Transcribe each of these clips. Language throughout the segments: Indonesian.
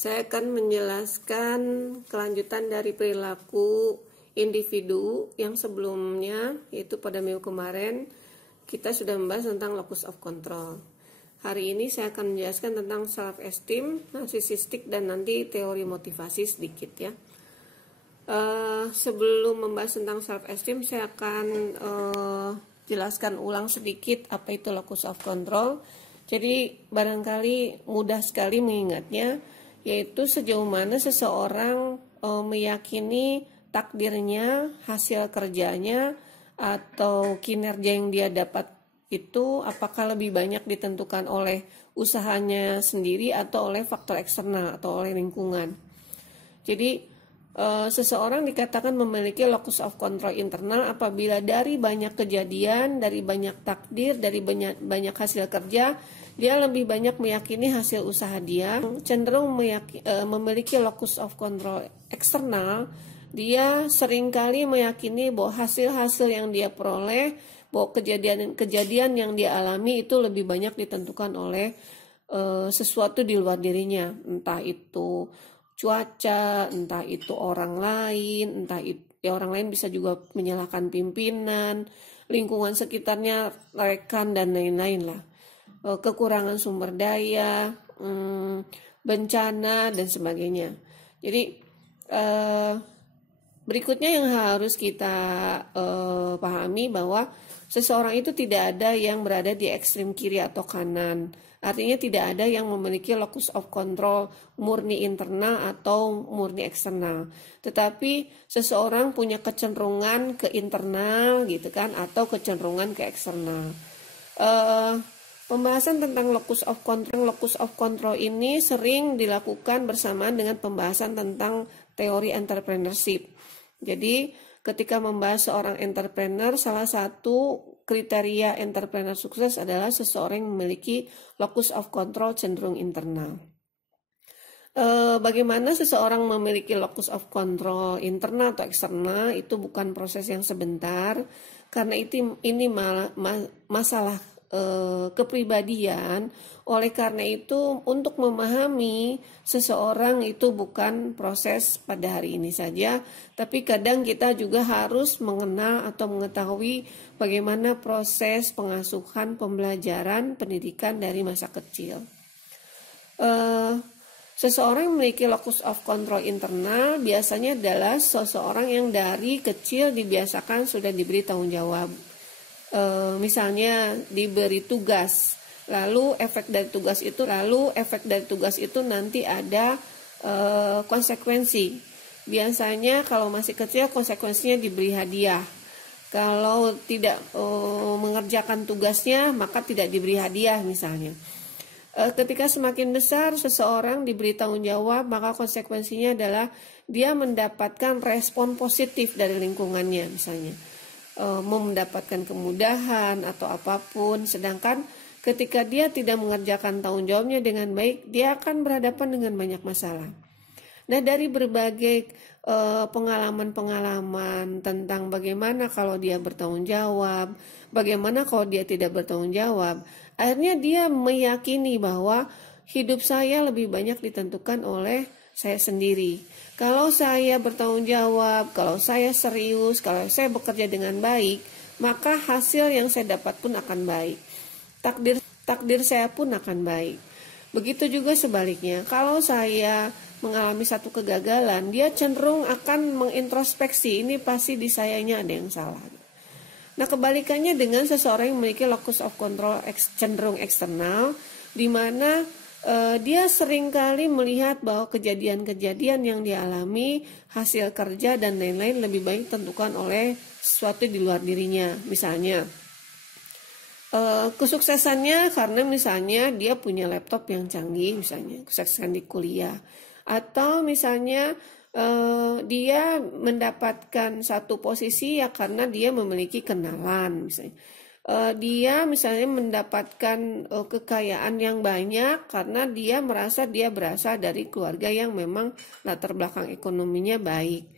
Saya akan menjelaskan kelanjutan dari perilaku individu yang sebelumnya, yaitu pada minggu kemarin kita sudah membahas tentang locus of control. Hari ini saya akan menjelaskan tentang self-esteem, narsisistik, dan nanti teori motivasi sedikit ya. Sebelum membahas tentang self-esteem, saya akan jelaskan ulang sedikit apa itu locus of control. Jadi barangkali mudah sekali mengingatnya, yaitu sejauh mana seseorang meyakini takdirnya, hasil kerjanya, atau kinerja yang dia dapat itu apakah lebih banyak ditentukan oleh usahanya sendiri atau oleh faktor eksternal atau oleh lingkungan. Jadi seseorang dikatakan memiliki locus of control internal apabila dari banyak kejadian, dari banyak takdir, dari banyak hasil kerja, dia lebih banyak meyakini hasil usaha dia, cenderung memiliki locus of control eksternal. Dia seringkali meyakini bahwa hasil-hasil yang dia peroleh, bahwa kejadian yang dia alami itu lebih banyak ditentukan oleh sesuatu di luar dirinya, entah itu cuaca, entah itu orang lain, entah itu ya orang lain bisa juga menyalahkan pimpinan, lingkungan sekitarnya, rekan dan lain-lain lah, kekurangan sumber daya, bencana dan sebagainya. Jadi berikutnya yang harus kita pahami bahwa seseorang itu tidak ada yang berada di ekstrim kiri atau kanan. Artinya tidak ada yang memiliki locus of control murni internal atau murni eksternal. Tetapi seseorang punya kecenderungan ke internal gitu kan, atau kecenderungan ke eksternal. Pembahasan tentang locus of control ini sering dilakukan bersamaan dengan pembahasan tentang teori entrepreneurship. Jadi ketika membahas seorang entrepreneur, salah satu kriteria entrepreneur sukses adalah seseorang yang memiliki locus of control cenderung internal. Bagaimana seseorang memiliki locus of control internal atau eksternal itu bukan proses yang sebentar, karena ini masalah kepribadian. Oleh karena itu, untuk memahami seseorang itu bukan proses pada hari ini saja, tapi kadang kita juga harus mengenal atau mengetahui bagaimana proses pengasuhan, pembelajaran, pendidikan dari masa kecil. Seseorang yang memiliki locus of control internal biasanya adalah seseorang yang dari kecil dibiasakan sudah diberi tanggung jawab. Misalnya diberi tugas, lalu efek dari tugas itu nanti ada konsekuensi. Biasanya kalau masih kecil konsekuensinya diberi hadiah. Kalau tidak mengerjakan tugasnya maka tidak diberi hadiah misalnya. Ketika semakin besar seseorang diberi tanggung jawab, maka konsekuensinya adalah dia mendapatkan respon positif dari lingkungannya misalnya. Mendapatkan kemudahan atau apapun. Sedangkan ketika dia tidak mengerjakan tanggung jawabnya dengan baik, dia akan berhadapan dengan banyak masalah. Nah, dari berbagai pengalaman-pengalaman tentang bagaimana kalau dia bertanggung jawab, bagaimana kalau dia tidak bertanggung jawab, akhirnya dia meyakini bahwa hidup saya lebih banyak ditentukan oleh saya sendiri. Kalau saya bertanggung jawab, kalau saya serius, kalau saya bekerja dengan baik, maka hasil yang saya dapat pun akan baik. Takdir saya pun akan baik. Begitu juga sebaliknya, kalau saya mengalami satu kegagalan, dia cenderung akan mengintrospeksi, ini pasti di sayanya ada yang salah. Nah, kebalikannya dengan seseorang yang memiliki locus of control cenderung eksternal, di mana dia seringkali melihat bahwa kejadian-kejadian yang dialami, hasil kerja dan lain-lain lebih baik tentukan oleh sesuatu di luar dirinya. Misalnya kesuksesannya karena misalnya dia punya laptop yang canggih, misalnya kesuksesan di kuliah, atau misalnya dia mendapatkan satu posisi ya karena dia memiliki kenalan misalnya. Dia misalnya mendapatkan kekayaan yang banyak karena dia merasa dia berasal dari keluarga yang memang latar belakang ekonominya baik,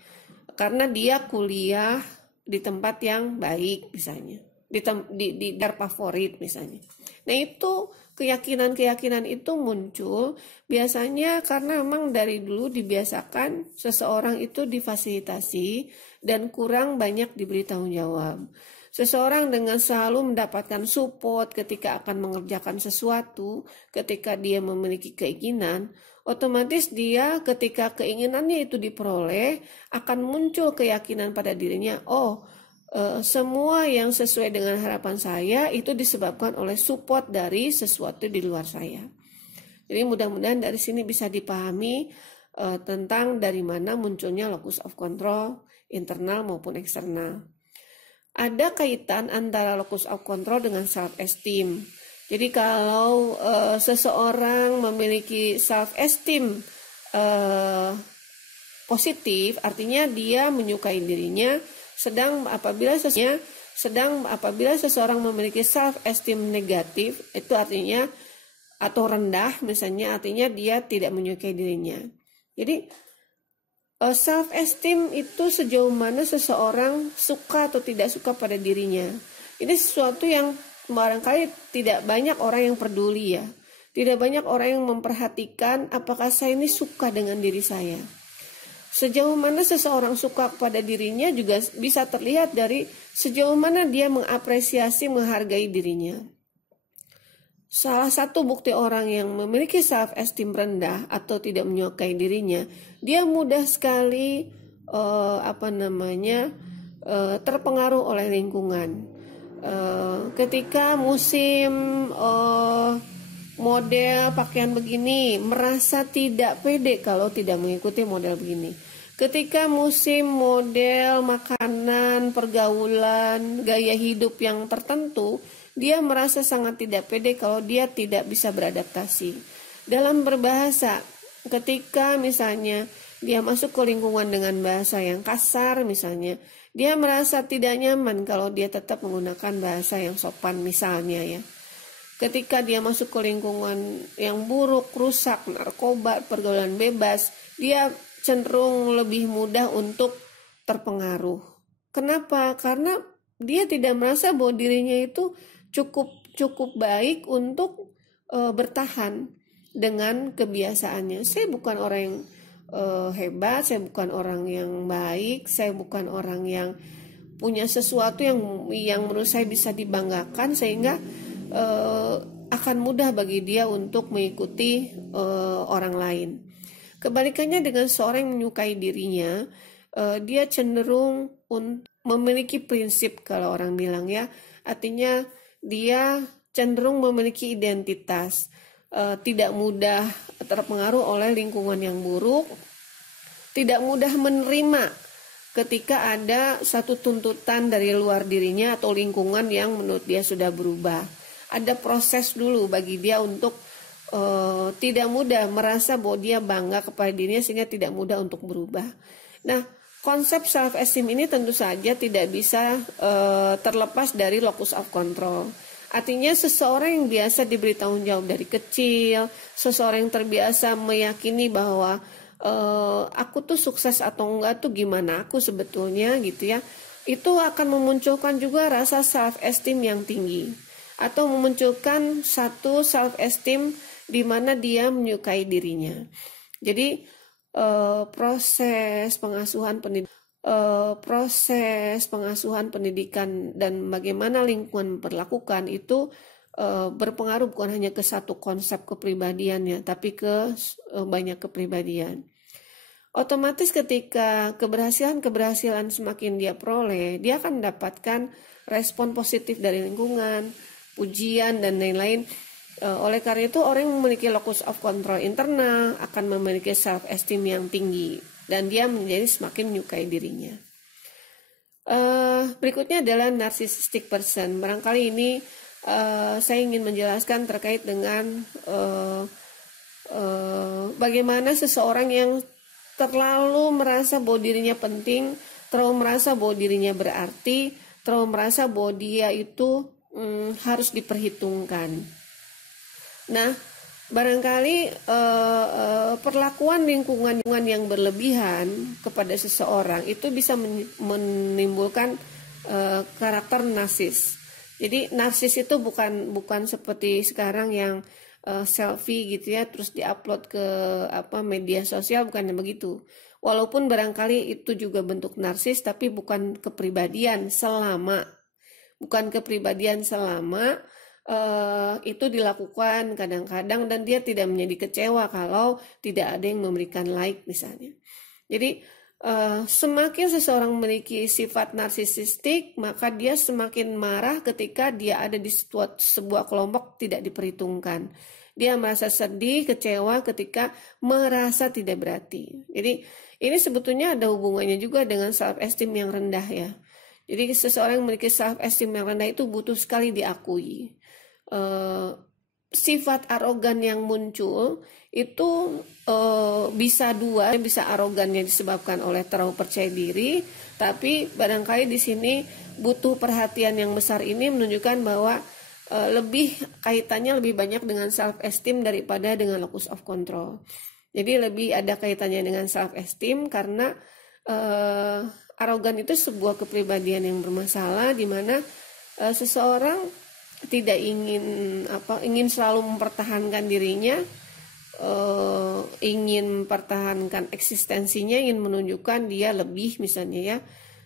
karena dia kuliah di tempat yang baik misalnya, di daerah favorit misalnya. Nah, itu keyakinan-keyakinan itu muncul biasanya karena memang dari dulu dibiasakan seseorang itu difasilitasi dan kurang banyak diberi tanggung jawab. Seseorang dengan selalu mendapatkan support ketika akan mengerjakan sesuatu, ketika dia memiliki keinginan, otomatis dia ketika keinginannya itu diperoleh akan muncul keyakinan pada dirinya, semua yang sesuai dengan harapan saya itu disebabkan oleh support dari sesuatu di luar saya. Jadi mudah-mudahan dari sini bisa dipahami tentang dari mana munculnya locus of control internal maupun eksternal. Ada kaitan antara locus of control dengan self-esteem. Jadi kalau seseorang memiliki self-esteem positif, artinya dia menyukai dirinya. Sedang apabila seseorang memiliki self-esteem negatif, itu artinya atau rendah, misalnya artinya dia tidak menyukai dirinya. Jadi self-esteem itu sejauh mana seseorang suka atau tidak suka pada dirinya. Ini sesuatu yang barangkali tidak banyak orang yang peduli ya. Tidak banyak orang yang memperhatikan apakah saya ini suka dengan diri saya. Sejauh mana seseorang suka kepada dirinya juga bisa terlihat dari sejauh mana dia mengapresiasi, menghargai dirinya. Salah satu bukti orang yang memiliki self-esteem rendah atau tidak menyukai dirinya, dia mudah sekali terpengaruh oleh lingkungan. Ketika musim model pakaian begini, merasa tidak pede kalau tidak mengikuti model begini. Ketika musim model makanan, pergaulan, gaya hidup yang tertentu, dia merasa sangat tidak pede kalau dia tidak bisa beradaptasi. Dalam berbahasa, ketika misalnya dia masuk ke lingkungan dengan bahasa yang kasar misalnya, dia merasa tidak nyaman kalau dia tetap menggunakan bahasa yang sopan misalnya ya. Ketika dia masuk ke lingkungan yang buruk, rusak, narkoba, pergaulan bebas, dia cenderung lebih mudah untuk terpengaruh. Kenapa? Karena dia tidak merasa bahwa dirinya itu cukup baik untuk bertahan dengan kebiasaannya. Saya bukan orang yang hebat, saya bukan orang yang baik, saya bukan orang yang punya sesuatu yang menurut saya bisa dibanggakan, sehingga akan mudah bagi dia untuk mengikuti orang lain. Kebalikannya dengan seorang yang menyukai dirinya, dia cenderung memiliki prinsip kalau orang bilang ya, artinya dia cenderung memiliki identitas, tidak mudah terpengaruh oleh lingkungan yang buruk, tidak mudah menerima ketika ada satu tuntutan dari luar dirinya atau lingkungan yang menurut dia sudah berubah. Ada proses dulu bagi dia untuk tidak mudah merasa bahwa dia bangga kepada dirinya sehingga tidak mudah untuk berubah. Nah, konsep self-esteem ini tentu saja tidak bisa terlepas dari locus of control. Artinya seseorang yang biasa diberi tanggung jawab dari kecil, seseorang yang terbiasa meyakini bahwa aku tuh sukses atau enggak tuh gimana aku sebetulnya gitu ya, itu akan memunculkan juga rasa self-esteem yang tinggi, atau memunculkan satu self-esteem di mana dia menyukai dirinya. Jadi proses pengasuhan pendidikan dan bagaimana lingkungan memperlakukan itu berpengaruh bukan hanya ke satu konsep kepribadiannya, tapi ke banyak kepribadian. Otomatis ketika keberhasilan semakin dia peroleh, dia akan mendapatkan respon positif dari lingkungan, pujian dan lain-lain. Oleh karena itu orang yang memiliki locus of control internal akan memiliki self-esteem yang tinggi dan dia menjadi semakin menyukai dirinya. Berikutnya adalah narcissistic person. Barangkali ini saya ingin menjelaskan terkait dengan bagaimana seseorang yang terlalu merasa bahwa dirinya penting, terlalu merasa bahwa dirinya berarti, terlalu merasa bahwa dia itu harus diperhitungkan. Nah, barangkali perlakuan lingkungan yang berlebihan kepada seseorang itu bisa menimbulkan karakter narsis. Jadi narsis itu bukan seperti sekarang yang selfie gitu ya, terus diupload ke media sosial, bukannya begitu. Walaupun barangkali itu juga bentuk narsis, tapi bukan kepribadian selama itu dilakukan kadang-kadang dan dia tidak menjadi kecewa kalau tidak ada yang memberikan like misalnya. Jadi semakin seseorang memiliki sifat narsisistik, maka dia semakin marah ketika dia ada di sebuah kelompok tidak diperhitungkan. Dia merasa sedih, kecewa ketika merasa tidak berarti. Jadi ini sebetulnya ada hubungannya juga dengan self-esteem yang rendah ya. Jadi seseorang yang memiliki self-esteem yang rendah itu butuh sekali diakui. Sifat arogan yang muncul itu bisa arogannya disebabkan oleh terlalu percaya diri, tapi barangkali di sini butuh perhatian yang besar ini menunjukkan bahwa kaitannya lebih banyak dengan self esteem daripada dengan locus of control. Jadi lebih ada kaitannya dengan self esteem karena arogan itu sebuah kepribadian yang bermasalah di mana seseorang tidak ingin selalu mempertahankan dirinya, ingin mempertahankan eksistensinya, ingin menunjukkan dia lebih misalnya ya,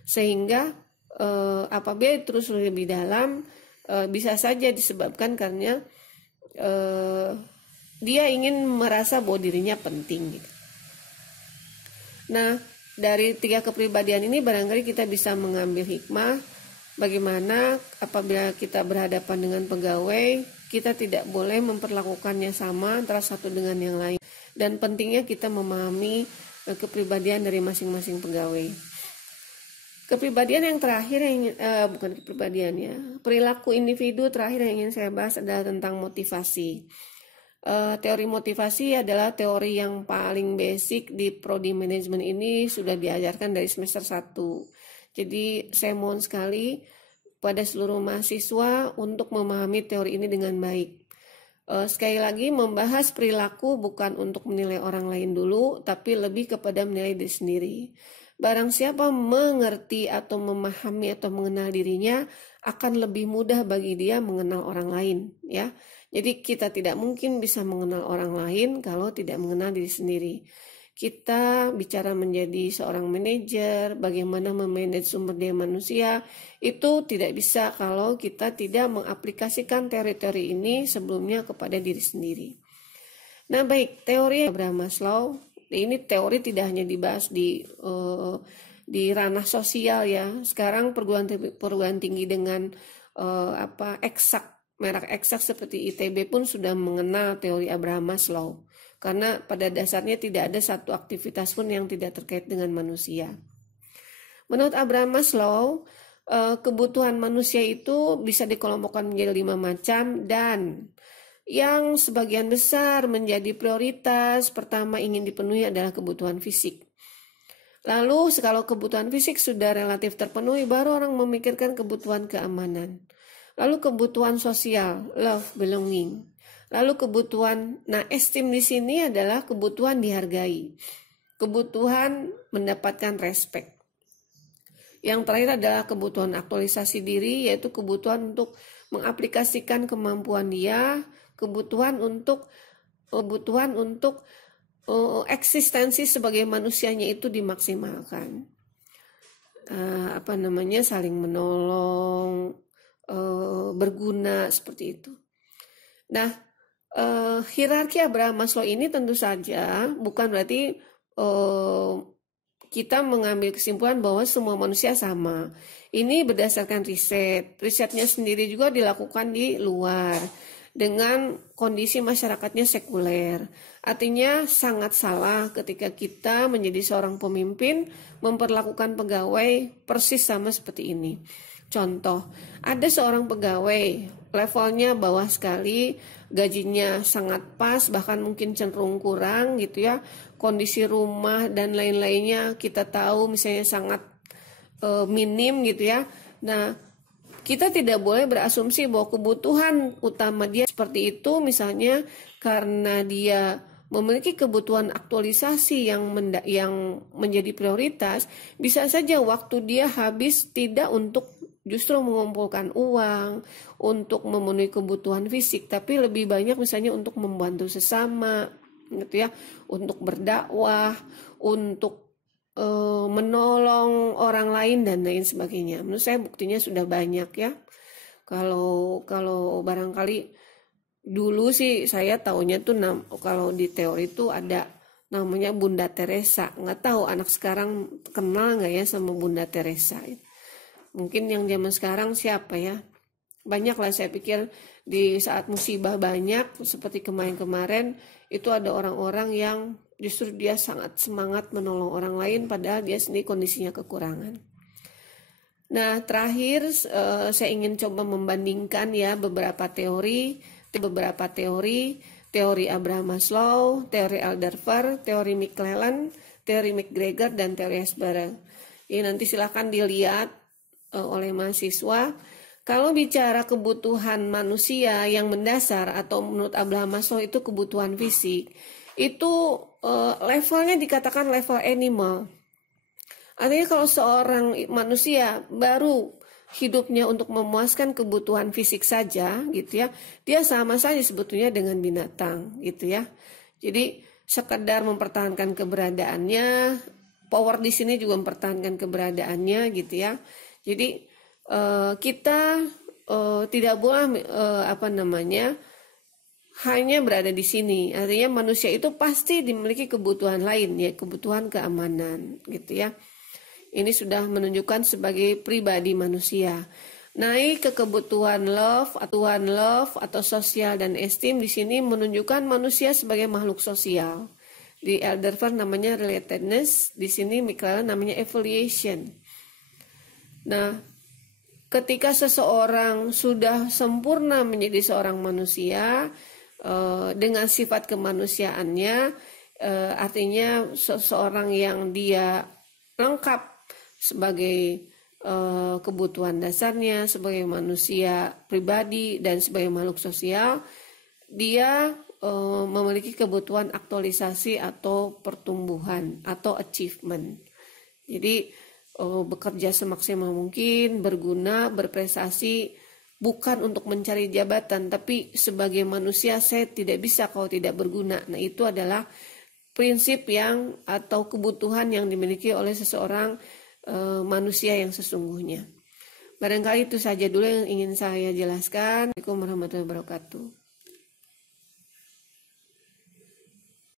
sehingga apabila terus lebih dalam bisa saja disebabkan karena dia ingin merasa bahwa dirinya penting gitu. Nah, dari 3 kepribadian ini barangkali kita bisa mengambil hikmah bagaimana apabila kita berhadapan dengan pegawai, kita tidak boleh memperlakukannya sama antara satu dengan yang lain. Dan pentingnya kita memahami kepribadian dari masing-masing pegawai. Kepribadian yang terakhir, perilaku individu terakhir yang ingin saya bahas adalah tentang motivasi. Teori motivasi adalah teori yang paling basic di prodi manajemen ini, sudah diajarkan dari semester 1. Jadi saya mohon sekali pada seluruh mahasiswa untuk memahami teori ini dengan baik. Sekali lagi, membahas perilaku bukan untuk menilai orang lain dulu, tapi lebih kepada menilai diri sendiri. Barang siapa mengerti atau memahami atau mengenal dirinya, akan lebih mudah bagi dia mengenal orang lain, ya. Jadi kita tidak mungkin bisa mengenal orang lain kalau tidak mengenal diri sendiri. Kita bicara menjadi seorang manajer, bagaimana memanage sumber daya manusia, itu tidak bisa kalau kita tidak mengaplikasikan teori-teori ini sebelumnya kepada diri sendiri. Nah baik, teori Abraham Maslow, ini teori tidak hanya dibahas di ranah sosial ya. Sekarang perguruan tinggi dengan merek eksak seperti ITB pun sudah mengenal teori Abraham Maslow. Karena pada dasarnya tidak ada satu aktivitas pun yang tidak terkait dengan manusia. Menurut Abraham Maslow, kebutuhan manusia itu bisa dikelompokkan menjadi 5 macam dan yang sebagian besar menjadi prioritas. Pertama ingin dipenuhi adalah kebutuhan fisik. Lalu kalau kebutuhan fisik sudah relatif terpenuhi, baru orang memikirkan kebutuhan keamanan. Lalu kebutuhan sosial, love, belonging. Lalu kebutuhan, esteem di sini adalah kebutuhan dihargai, kebutuhan mendapatkan respect. Yang terakhir adalah kebutuhan aktualisasi diri, yaitu kebutuhan untuk mengaplikasikan kemampuan dia, kebutuhan untuk eksistensi sebagai manusianya itu dimaksimalkan. Saling menolong, berguna seperti itu. Nah, hierarki Abraham Maslow ini tentu saja bukan berarti kita mengambil kesimpulan bahwa semua manusia sama. Ini berdasarkan risetnya sendiri juga dilakukan di luar dengan kondisi masyarakatnya sekuler. Artinya sangat salah ketika kita menjadi seorang pemimpin memperlakukan pegawai persis sama seperti ini. Contoh, ada seorang pegawai levelnya bawah sekali, gajinya sangat pas, bahkan mungkin cenderung kurang gitu ya. Kondisi rumah dan lain-lainnya kita tahu misalnya sangat minim gitu ya. Nah, kita tidak boleh berasumsi bahwa kebutuhan utama dia seperti itu, misalnya karena dia memiliki kebutuhan aktualisasi yang menjadi prioritas, bisa saja waktu dia habis tidak untuk justru mengumpulkan uang untuk memenuhi kebutuhan fisik, tapi lebih banyak misalnya untuk membantu sesama, gitu ya, untuk berdakwah, untuk menolong orang lain dan lain sebagainya. Menurut saya buktinya sudah banyak ya. Kalau barangkali dulu sih saya taunya tuh kalau di teori itu ada namanya Bunda Teresa. Nggak tahu anak sekarang kenal nggak ya sama Bunda Teresa. Mungkin yang zaman sekarang siapa ya? Banyak lah, saya pikir di saat musibah banyak seperti kemarin-kemarin itu ada orang-orang yang justru dia sangat semangat menolong orang lain padahal dia sendiri kondisinya kekurangan. Nah, terakhir saya ingin coba membandingkan ya beberapa teori, teori Abraham Maslow, teori Alderfer, teori McClellan, teori McGregor, dan teori Hesberger. Ini nanti silahkan dilihat oleh mahasiswa. Kalau bicara kebutuhan manusia yang mendasar atau menurut Abraham Maslow itu kebutuhan fisik, itu levelnya dikatakan level animal. Artinya kalau seorang manusia baru hidupnya untuk memuaskan kebutuhan fisik saja gitu ya, dia sama saja sebetulnya dengan binatang gitu ya. Jadi sekedar mempertahankan keberadaannya, power di sini juga mempertahankan keberadaannya gitu ya. Jadi kita tidak boleh hanya berada di sini. Artinya manusia itu pasti dimiliki kebutuhan lain ya, kebutuhan keamanan gitu ya. Ini sudah menunjukkan sebagai pribadi manusia. Naik ke kebutuhan love atau sosial dan esteem di sini menunjukkan manusia sebagai makhluk sosial. Di Alderfer namanya relatedness, di sini McClellan namanya evaluation. Nah, ketika seseorang sudah sempurna menjadi seorang manusia dengan sifat kemanusiaannya, artinya seseorang yang dia lengkap sebagai kebutuhan dasarnya sebagai manusia pribadi dan sebagai makhluk sosial, dia memiliki kebutuhan aktualisasi atau pertumbuhan atau achievement. Jadi bekerja semaksimal mungkin, berguna, berprestasi, bukan untuk mencari jabatan, tapi sebagai manusia saya tidak bisa kalau tidak berguna. Nah, itu adalah prinsip yang atau kebutuhan yang dimiliki oleh seseorang manusia yang sesungguhnya. Barangkali itu saja dulu yang ingin saya jelaskan. Assalamualaikum warahmatullahi wabarakatuh.